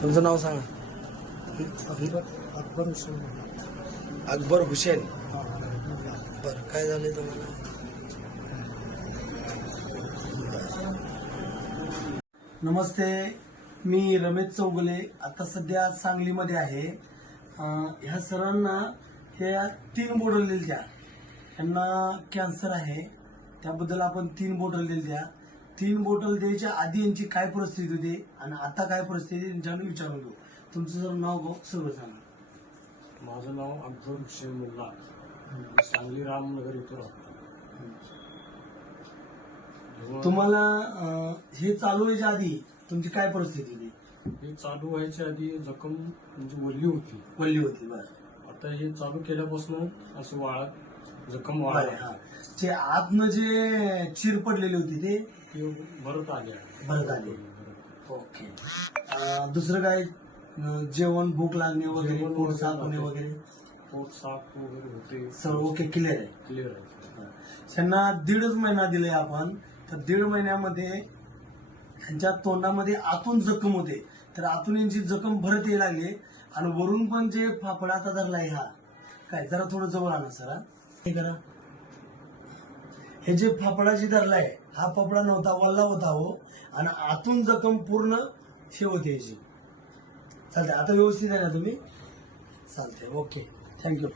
तुमचं नाव सांगा. अकबर अकबर हुसेन. अकबर हुसेन बरं काय झालंय तुम्हाला? नमस्ते मी रमेश चौगुले. आता सध्या सांगलीमध्ये आहे. ह्या सरांना हे तीन बोटल दिल्या यांना कॅन्सर आहे. त्याबद्दल आपण तीन बोटल दिल्या तीन बोटल द्यायच्या आधी यांची काय परिस्थिती होती आणि आता काय परिस्थिती त्यांच्याकडे विचारून घेऊ. तुमचं जर नाव गाव सगळं सांगा. माझं नाव अकबर हुसेन मुल्ला. सांगली रामनगर इथं राहतो. तुम्हाला हे चालू व्हायच्या आधी तुमची काय परिस्थिती होती? हे चालू व्हायच्या आधी जखम म्हणजे वल्ली होती. वल्ली होती बरं. आता हे चालू केल्यापासून असं वाळत जखम वाळत हा. जे आतनं जे चिर पडलेली होती ते? ते भरत आले. आहे. भरत आले. ओके. अं, दुसरं काय? अं, जेवण भूक लागणे वगैरे जेवण पोट वगैरे साफ होणे. वगैरे? पोट साफ वगैरे होते. सगळं ओके क्लिअर आहे. क्लिअर आहे. त्यांना दीडच महिना दिलाय आपण. तर दीड महिन्यामध्ये ह्यांच्या तोंडामध्ये आतून जखम होते. तर आतून यांची जखम भरत यायला लागली. आणि वरून पण जे फाफडा आता धरलाय हा. काय जरा थोडं जवळ आणा सर हा. हे करा. हे जे फाफडा जे धरलाय हा फाफडा नव्हता वल्ला होता हो. आणि आतून जखम पूर्ण हे होते याची चालते आता व्यवस्थित आहे ना तुम्ही? चालते ओके. थँक्यू